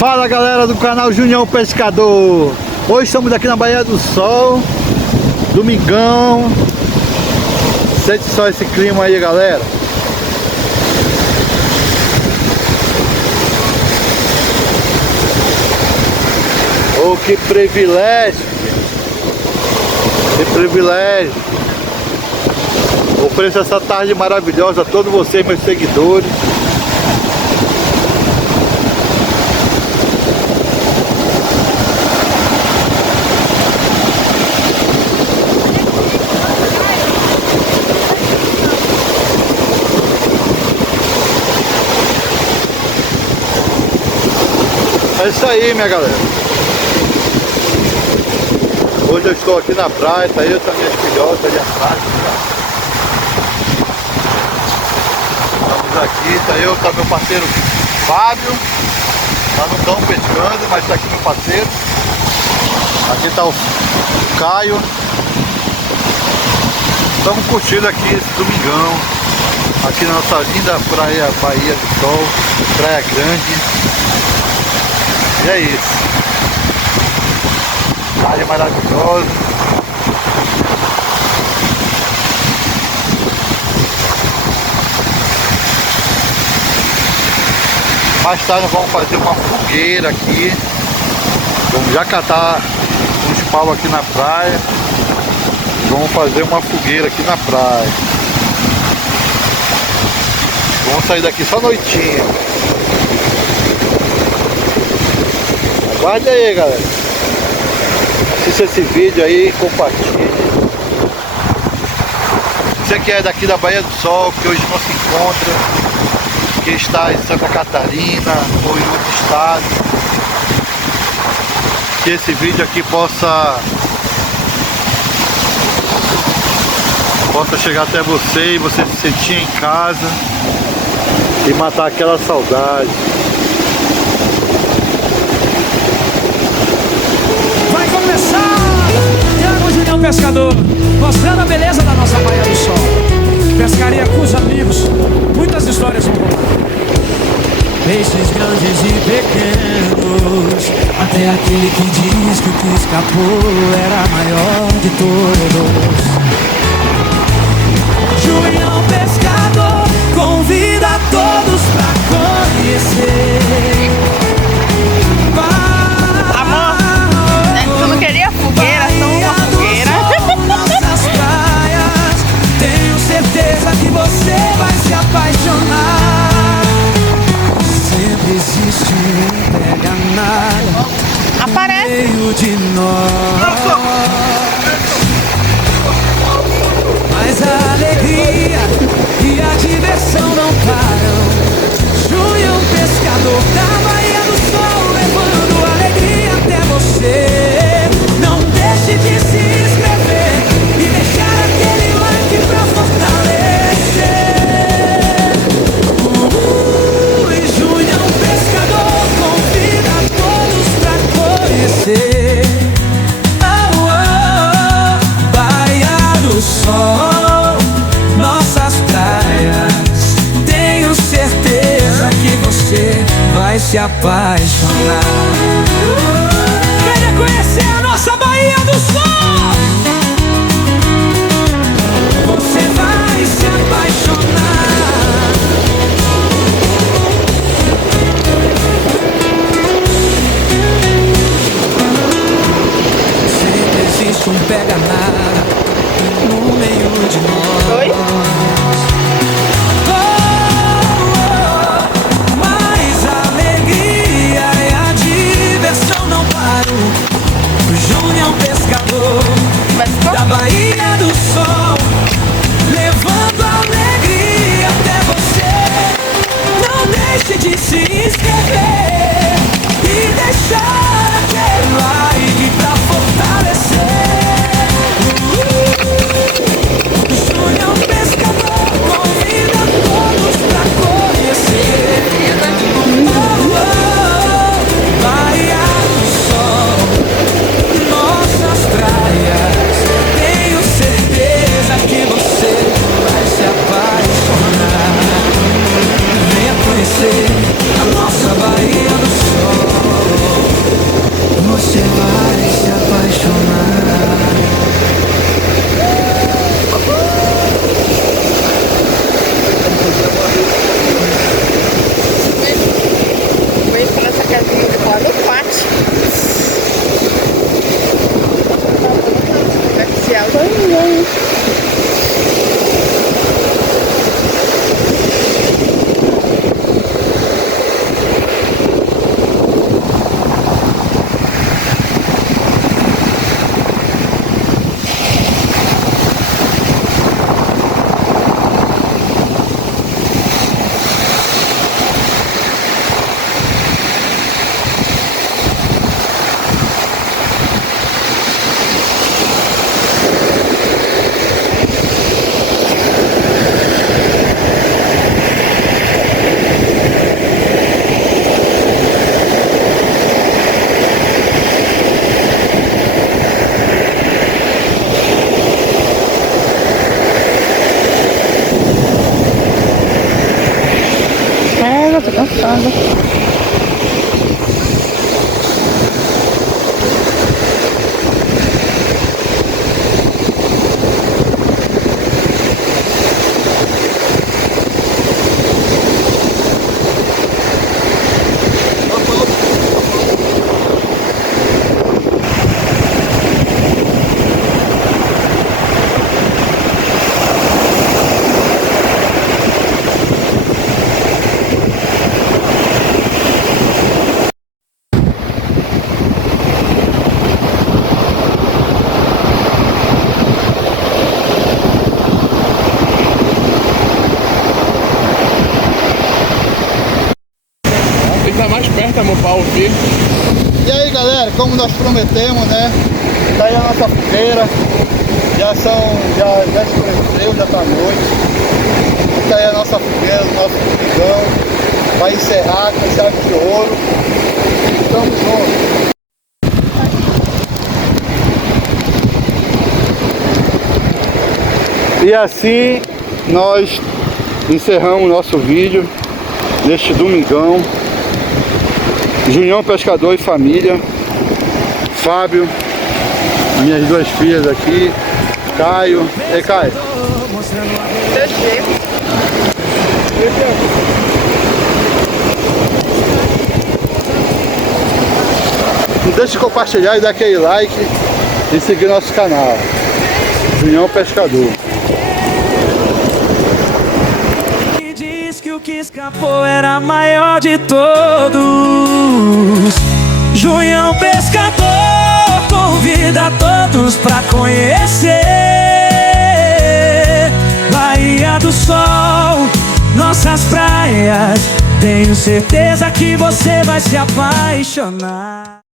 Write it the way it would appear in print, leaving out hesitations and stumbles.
Fala galera do canal Junião Pescador. Hoje estamos aqui na Baía do Sol, domingão. Sente só esse clima aí, galera. Oh, que privilégio! Que privilégio! Ofereço essa tarde maravilhosa a todos vocês, meus seguidores. É isso aí, minha galera. Hoje eu estou aqui na praia, tá eu, tá minhas filhotas ali atrás. Estamos aqui, tá eu, tá meu parceiro Fábio. Nós não estamos pescando, mas tá aqui meu parceiro. Aqui tá o Caio. Estamos curtindo aqui esse domingão, aqui na nossa linda praia Baía do Sol, Praia Grande. E é isso. Praia maravilhosa. Mais tarde nós vamos fazer uma fogueira aqui. Vamos já catar uns paus aqui na praia. Vamos fazer uma fogueira aqui na praia. Vamos sair daqui só noitinha. Aguarde aí, galera. Assista esse vídeo aí, compartilhe. Você que é daqui da Baía do Sol, que hoje não se encontra, que está em Santa Catarina ou em outro estado, que esse vídeo aqui possa chegar até você e você se sentir em casa e matar aquela saudade. Vai começar! Thiago Junião Pescador, mostrando a beleza da nossa Baía do Sol. Pescaria com os amigos, muitas histórias vão rolar. Peixes grandes e pequenos, até aquele que diz que o que escapou era a maior de todos. Junião Pescador convida a todos pra conhecer. Tu não queria fogueira? Só uma fogueira. Nossas praias, tenho certeza que você vai se apaixonar. Sempre existe um pega nada Aparece. no meio de nós. Mas a alegria e a diversão não param. Junião Pescador da Baía do Sol, levando alegria até você. Não deixe de se inscrever e deixar aquele like pra fortalecer. Junião Pescador convida a todos pra conhecer. Baía do Sol, nossas praias, tenho certeza que você vai se apaixonar. Venha conhecer a nossa Baía do Sol. Você vai se apaixonar. Sempre existe um pega-nada no meio de nós. Oi? Mas a alegria e a diversão não param. Junião Pescador da Baía do Sol, levando alegria até você. Não deixe de se inscrever e deixar aquele like pra fortalecer. Junião Pescador convida todos pra conhecer. Baía do Sol, nossas praias, tenho certeza que você vai se apaixonar. Venha conhecer a nossa Baía. tô cansada. Fica mais perto, amor, pra ouvir. E aí galera, como nós prometemos, né? Tá aí a nossa fogueira. Já escureceu, já tá noite. Tá aí a nossa fogueira, o nosso fogão. Vai encerrar com chave de ouro. Estamos juntos. E assim nós encerramos o nosso vídeo neste domingão. Junião Pescador e família, Fábio, minhas duas filhas aqui, Caio. Ei, Caio. Não deixe de compartilhar e dar aquele like e seguir nosso canal, Junião Pescador. Que o que escapou era maior de todos. Junião Pescador convida todos pra conhecer Bahia do Sol, nossas praias. Tenho certeza que você vai se apaixonar.